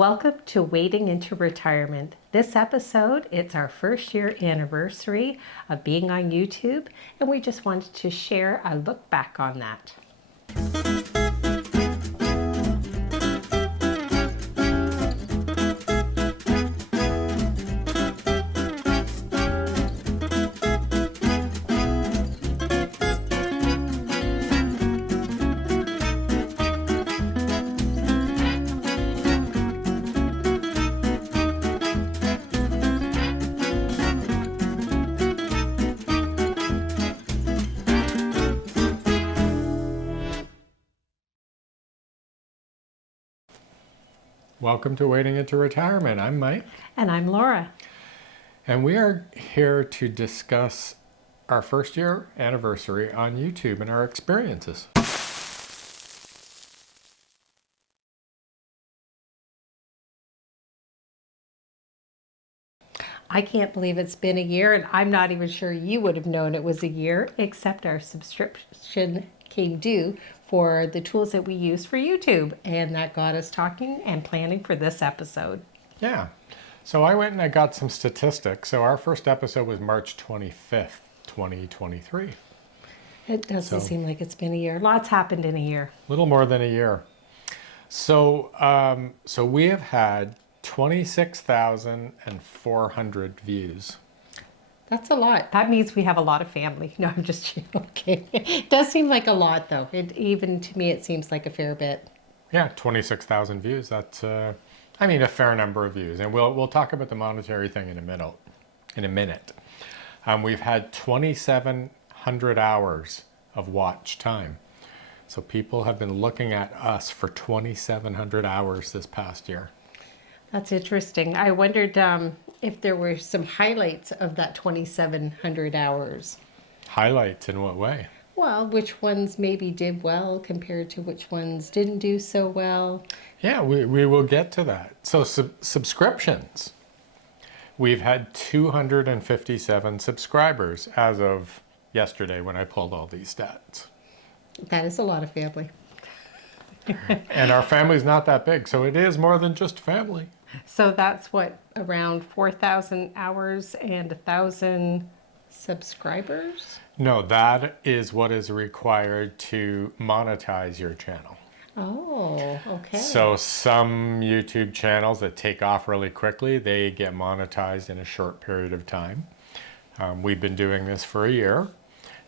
Welcome to Wading into Retirement. This episode, it's our first year anniversary of being on YouTube, and we just wanted to share a look back on that. Welcome to Wading into Retirement. I'm Mike. And I'm Laura. And we are here to discuss our first year anniversary on YouTube and our experiences. I can't believe it's been a year, and I'm not even sure you would have known it was a year, except our subscription came due for the tools that we use for YouTube, and that got us talking and planning for this episode. Yeah. So I went and I got some statistics. So our first episode was March 25th, 2023. It doesn't seem like it's been a year. Lots happened in a year. A little more than a year. So, we have had 26,400 views. That's a lot. That means we have a lot of family. No, I'm just okay. It does seem like a lot, though. Even to me, it seems like a fair bit. Yeah, 26,000 views. That's, a fair number of views. And we'll talk about the monetary thing in a minute. We've had 2,700 hours of watch time. So people have been looking at us for 2,700 hours this past year. That's interesting. I wondered if there were some highlights of that 2,700 hours. Highlights in what way? Well, which ones maybe did well compared to which ones didn't do so well. Yeah, we will get to that. So subscriptions. We've had 257 subscribers as of yesterday when I pulled all these stats. That is a lot of family. And our family's not that big, so it is more than just family. So that's what, around 4,000 hours and 1,000 subscribers? No, that is what is required to monetize your channel. Oh, okay. So some YouTube channels that take off really quickly, they get monetized in a short period of time. We've been doing this for a year.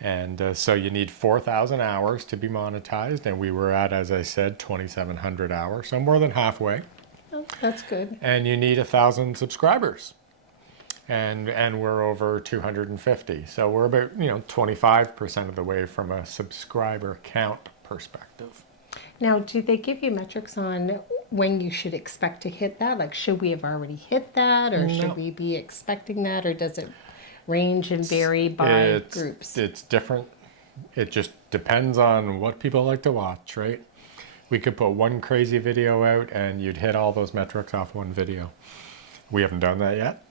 And so you need 4,000 hours to be monetized. And we were at, as I said, 2,700 hours. So more than halfway. Oh, that's good. And you need 1,000 subscribers. And we're over 250. So we're about, 25% of the way from a subscriber count perspective. Now, do they give you metrics on when you should expect to hit that? Like, should we have already hit that? Or should we be expecting that? Or does it range and vary by groups? It's different. It just depends on what people like to watch, right? We could put one crazy video out and you'd hit all those metrics off one video. We haven't done that yet.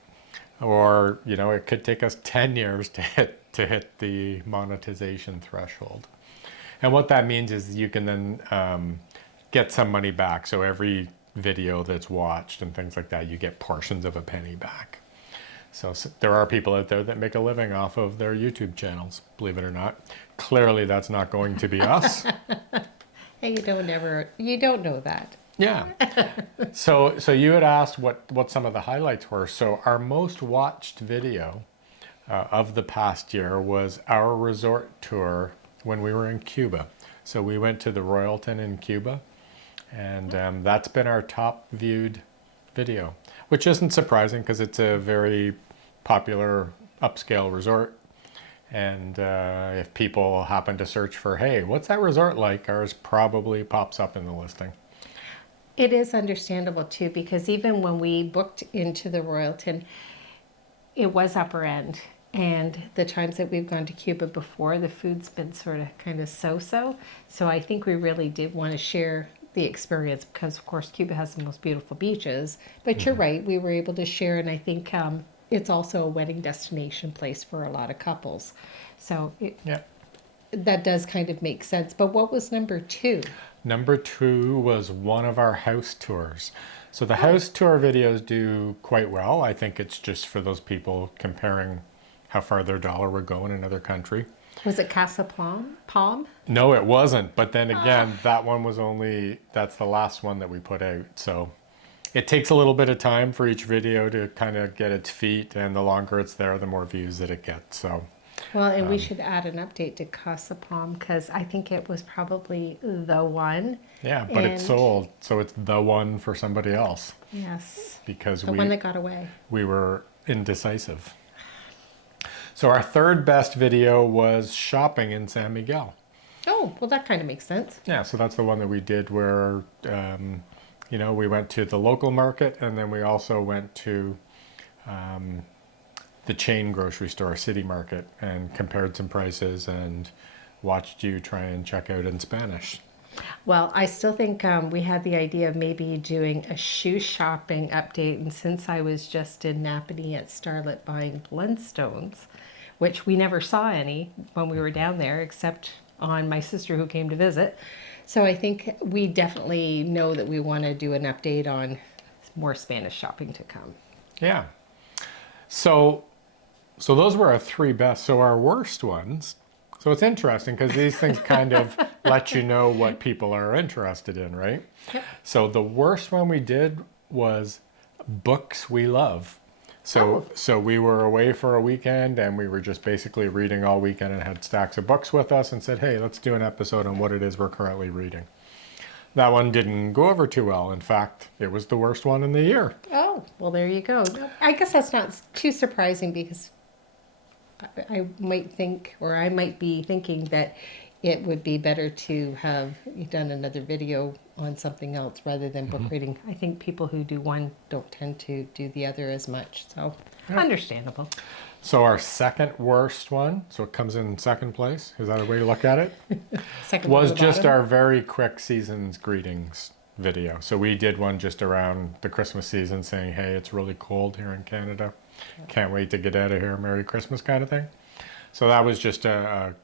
Or, it could take us 10 years to hit the monetization threshold. And what that means is you can then get some money back. So every video that's watched and things like that, you get portions of a penny back. So there are people out there that make a living off of their YouTube channels, believe it or not. Clearly, that's not going to be us. Hey, you don't know that. Yeah. So you had asked what some of the highlights were. So our most watched video of the past year was our resort tour when we were in Cuba. So we went to the Royalton in Cuba, and that's been our top viewed video, which isn't surprising because it's a very popular upscale resort. And if people happen to search for, hey, what's that resort like? Ours probably pops up in the listing. It is understandable too, because even when we booked into the Royalton, it was upper end. And the times that we've gone to Cuba before, the food's been sort of kind of so-so. So I think we really did want to share the experience because, of course, Cuba has the most beautiful beaches. But you're right, we were able to share, and I think it's also a wedding destination place for a lot of couples. So that does kind of make sense. But what was number two? Number 2 was one of our house tours. So the house tour videos do quite well. I think it's just for those people comparing how far their dollar would go in another country. Was it Casa Palm? No, it wasn't. But then again, that one was only, that's the last one that we put out. So it takes a little bit of time for each video to kind of get its feet, and the longer it's there, the more views that it gets. So Well, and we should add an update to Casa Palm because I think it was probably the one. yeah, but it's And- sold. So it's the one for somebody else Yes. because The one that got away. we were indecisive. So our third best video was shopping in San Miguel. Oh, well, that kind of makes sense. Yeah, so that's the one that we did where, you know, we went to the local market, and then we also went to the chain grocery store, City Market, and compared some prices and watched you try and check out in Spanish. Well, I still think we had the idea of maybe doing a shoe shopping update. And since I was just in Napanee at Starlet buying Blundstones, which we never saw any when we were down there, except on my sister who came to visit. So I think we definitely know that we want to do an update on more Spanish shopping to come. Yeah. So those were our 3 best. So our worst ones. So it's interesting because these things kind of let you know what people are interested in, right? Yep. So the worst one we did was books we love. So we were away for a weekend and we were just basically reading all weekend and had stacks of books with us and said, hey, let's do an episode on what it is we're currently reading. That one didn't go over too well. In fact, it was the worst one in the year. Oh, well, there you go. I guess that's not too surprising because I might think, or I might be thinking that it would be better to have done another video on something else rather than book reading. I think people who do one don't tend to do the other as much. So understandable. So our second worst one, so it comes in second place, is that a way to look at it? Second Was from the just bottom. our very quick season's greetings video. So we did one just around the Christmas season saying, hey, it's really cold here in Canada. Can't wait to get out of here. Merry Christmas kind of thing. So that was just a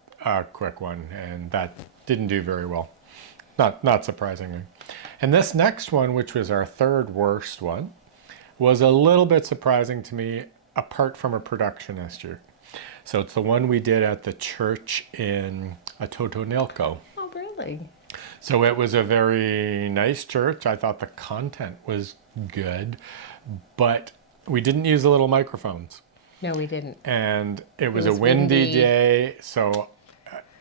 quick one, and that didn't do very well. Not surprisingly. And this next one, which was our third worst one, was a little bit surprising to me apart from a production issue. So it's the one we did at the church in Atotonilco. Oh, really? So it was a very nice church. I thought the content was good, but we didn't use the little microphones. No, we didn't. And it was was a windy windy. day. So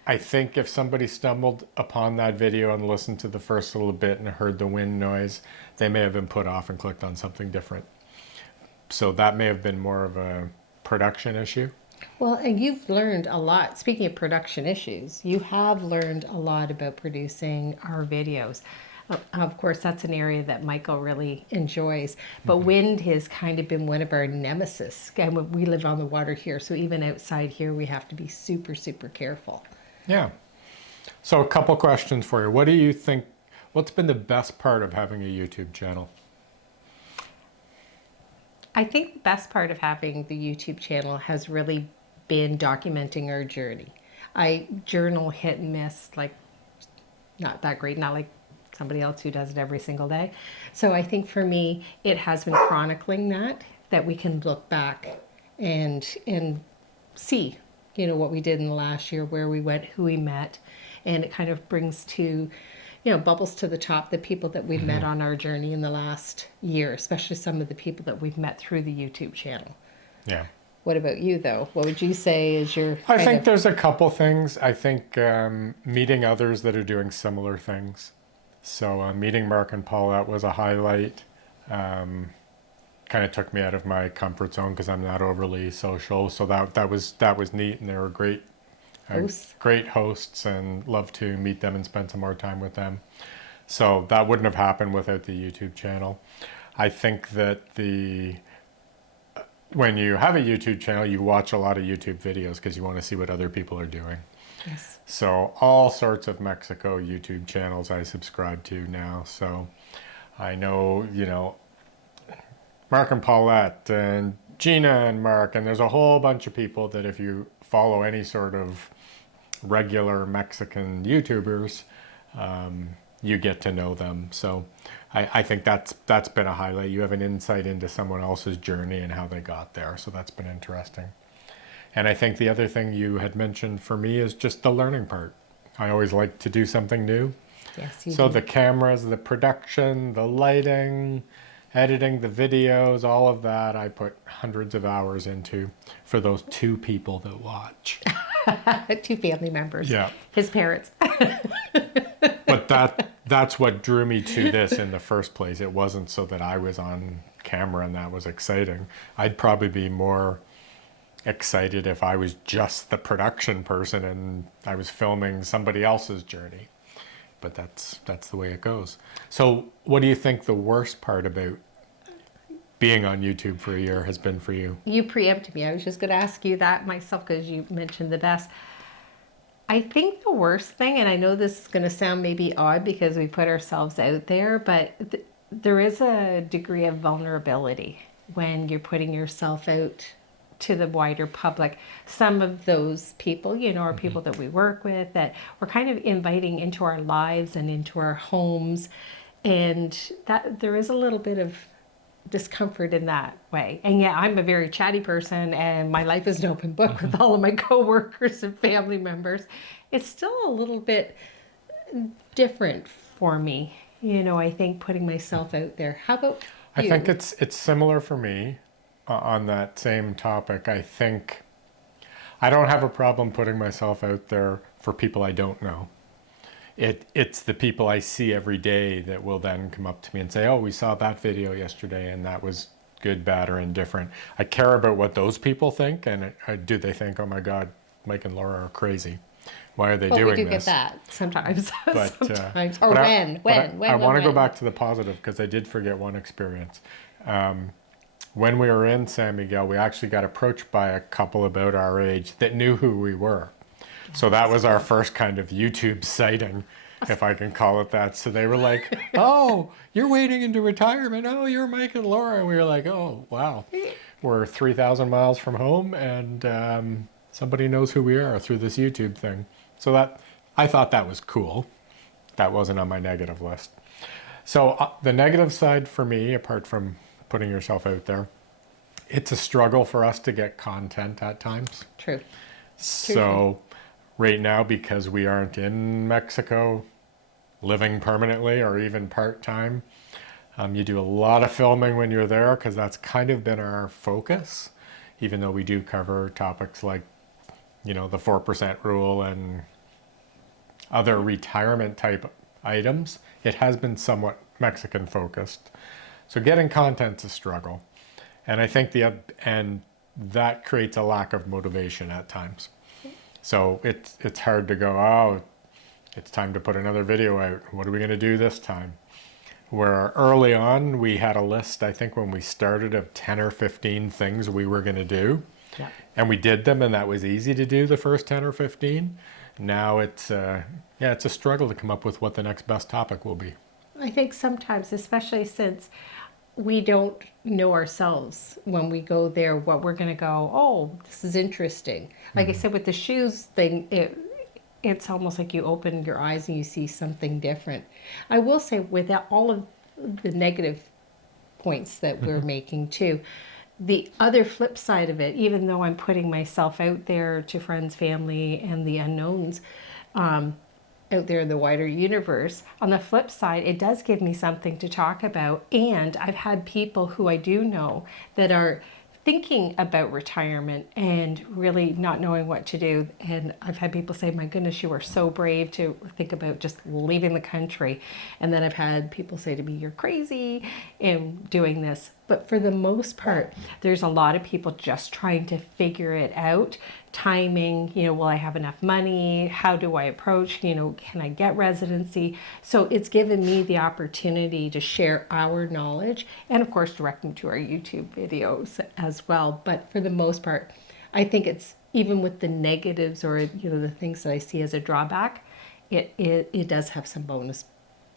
I think if somebody stumbled upon that video and listened to the first little bit and heard the wind noise, they may have been put off and clicked on something different. So that may have been more of a production issue. Well, and you've learned a lot. Speaking of production issues, you have learned a lot about producing our videos. Of course, that's an area that Michael really enjoys. But wind has kind of been one of our nemesis. And we live on the water here, so even outside here, we have to be super, super careful. Yeah. So a couple questions for you. What do you think, what's been the best part of having a YouTube channel? I think the best part of having the YouTube channel has really been documenting our journey. I journal hit and miss, like not that great, not like somebody else who does it every single day. So I think for me, it has been chronicling that we can look back and see, you know, what we did in the last year, where we went, who we met, and it kind of brings to, you know, bubbles to the top the people that we've met on our journey in the last year, especially some of the people that we've met through the YouTube channel. Yeah. What about you, though? What would you say is your I kind think of- there's a couple things. I think meeting others that are doing similar things. So meeting Mark and Paulette was a highlight. Kind of took me out of my comfort zone because I'm not overly social. So that was neat, and they were great Hosts. great hosts, and love to meet them and spend some more time with them. So that wouldn't have happened without the YouTube channel. I think that when you have a YouTube channel, you watch a lot of YouTube videos because you want to see what other people are doing. Yes. So all sorts of Mexico YouTube channels I subscribe to now. So I know, you know, Mark and Paulette and Gina and Mark, and there's a whole bunch of people that if you follow any sort of regular Mexican YouTubers, you get to know them. So I think that's been a highlight. You have an insight into someone else's journey and how they got there. So that's been interesting. And I think the other thing you had mentioned for me is just the learning part. I always like to do something new. Yes, you So do. the cameras, the production, the lighting, editing the videos, all of that I put hundreds of hours into for those 2 people that watch. 2 family members. Yeah. His parents. But that's what drew me to this in the first place. It wasn't so that I was on camera and that was exciting. I'd probably be more excited if I was just the production person and I was filming somebody else's journey. But that's the way it goes. So what do you think the worst part about being on YouTube for a year has been for you? You preempted me. I was just going to ask you that myself because you mentioned the best. I think the worst thing, and I know this is going to sound maybe odd because we put ourselves out there, but there is a degree of vulnerability when you're putting yourself out to the wider public. Some of those people, are people that we work with that we're kind of inviting into our lives and into our homes. And that there is a little bit of discomfort in that way. And yeah, I'm a very chatty person and my life is an open book with all of my coworkers and family members. It's still a little bit different for me. I think putting myself out there. How about you? I think it's similar for me on that same topic. I think I don't have a problem putting myself out there for people I don't know. It's the people I see every day that will then come up to me and say, oh, we saw that video yesterday and that was good, bad, or indifferent. I care about what those people think, and do they think, oh my God, Mike and Laura are crazy. Why are they doing this? We do get that sometimes. But, sometimes. Or I want to go when? back to the positive because I did forget one experience. When we were in San Miguel, we actually got approached by a couple about our age that knew who we were. So that was our first kind of YouTube sighting, if I can call it that. So they were like, oh, you're waiting into retirement. Oh, you're Mike and Laura. And we were like, oh, wow. We're 3,000 miles from home and somebody knows who we are through this YouTube thing. So I thought that was cool. That wasn't on my negative list. So the negative side for me, apart from putting yourself out there, it's a struggle for us to get content at times. True. So right now, because we aren't in Mexico living permanently or even part-time, you do a lot of filming when you're there because that's kind of been our focus, even though we do cover topics like, the 4% rule and other retirement type items. It has been somewhat Mexican focused. So getting content's a struggle. And I think that creates a lack of motivation at times. So it's hard to go, oh, it's time to put another video out. What are we going to do this time? Where early on we had a list, I think when we started, of 10 or 15 things we were going to do. Yeah. And we did them, and that was easy to do the first 10 or 15. Now it's a struggle to come up with what the next best topic will be. I think sometimes, especially since we don't know ourselves when we go there, what we're going to go, oh, this is interesting. Like I said, with the shoes thing, it's almost like you open your eyes and you see something different. I will say, without all of the negative points that we're making too, the other flip side of it, even though I'm putting myself out there to friends, family, and the unknowns, out there in the wider universe, on the flip side, it does give me something to talk about. And I've had people who I do know that are thinking about retirement and really not knowing what to do. And I've had people say, my goodness, you are so brave to think about just leaving the country. And then I've had people say to me, you're crazy in doing this. But for the most part, there's a lot of people just trying to figure it out. Timing, will I have enough money? How do I approach, can I get residency? So it's given me the opportunity to share our knowledge and of course direct them to our YouTube videos as well. But for the most part, I think it's, even with the negatives or, the things that I see as a drawback, it does have some bonus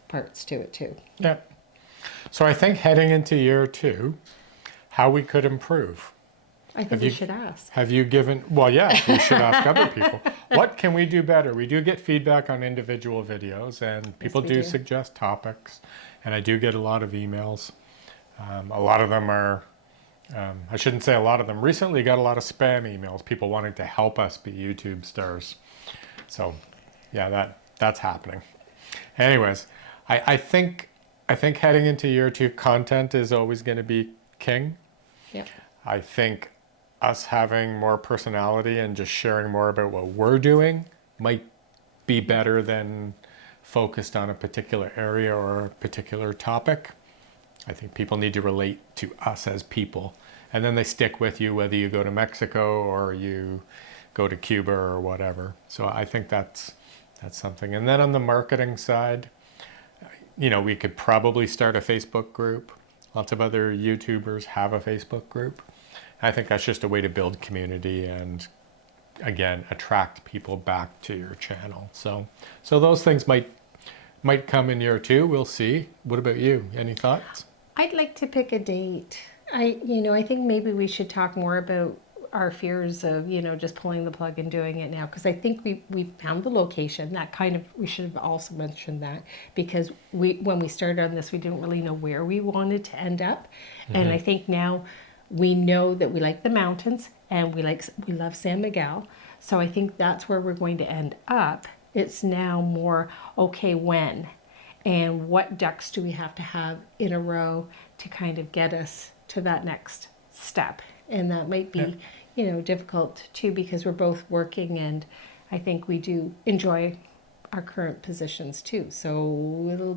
parts to it too. Yeah. So I think heading into year 2, how we could improve. I think we should ask. Have you given, well, yeah, we should ask other people. What can we do better? We do get feedback on individual videos, and people we do do. suggest topics, and I do get a lot of emails. A lot of them are, I shouldn't say a lot of them. Recently got a lot of spam emails, people wanting to help us be YouTube stars. So yeah, that's happening. Anyways, I think heading into year 2, content is always going to be king. Yep. I think us having more personality and just sharing more about what we're doing might be better than focused on a particular area or a particular topic. I think people need to relate to us as people, and then they stick with you whether you go to Mexico or you go to Cuba or whatever. So I think that's something. And then on the marketing side, we could probably start a Facebook group. Lots of other YouTubers have a Facebook group. I think that's just a way to build community and, again, attract people back to your channel. So those things might come in year 2. We'll see. What about you? Any thoughts? I'd like to pick a date. I think maybe we should talk more about our fears of, just pulling the plug and doing it now. Because I think we found the location. We should have also mentioned that, because when we started on this, we didn't really know where we wanted to end up. Mm-hmm. And I think now we know that we like the mountains and we love San Miguel. So I think that's where we're going to end up. It's now more, okay, when? And what ducks do we have to have in a row to kind of get us to that next step? And that might be, difficult too, because we're both working, and I think we do enjoy our current positions too. So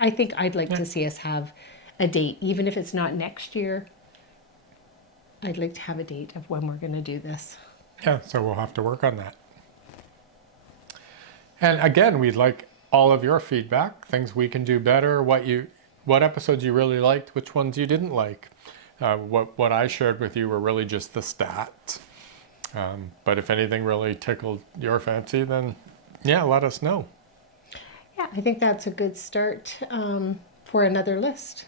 I think I'd like to see us have a date, even if it's not next year. I'd like to have a date of when we're going to do this. Yeah, so we'll have to work on that. And again, we'd like all of your feedback, things we can do better, what episodes you really liked, which ones you didn't like. What I shared with you were really just the stats. But if anything really tickled your fancy, then yeah, let us know. Yeah, I think that's a good start for another list.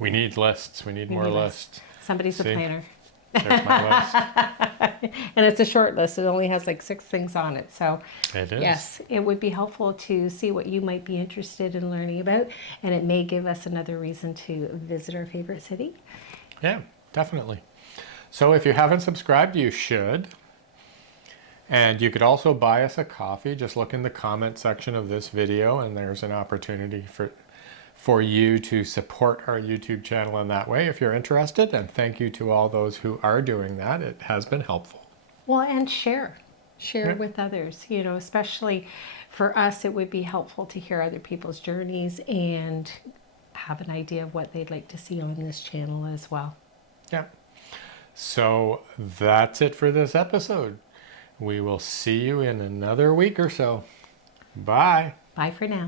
We need lists. We need more lists. Somebody's a planner. There's my list. And it's a short list. It only has like 6 things on it. So it is. Yes, it would be helpful to see what you might be interested in learning about. And it may give us another reason to visit our favorite city. Yeah, definitely. So if you haven't subscribed, you should. And you could also buy us a coffee. Just look in the comment section of this video, and there's an opportunity for you to support our YouTube channel in that way if you're interested. And thank you to all those who are doing that. It has been helpful. Well, and share with others. Especially for us, it would be helpful to hear other people's journeys and have an idea of what they'd like to see on this channel as well. Yeah. So that's it for this episode. We will see you in another week or so. Bye. Bye for now.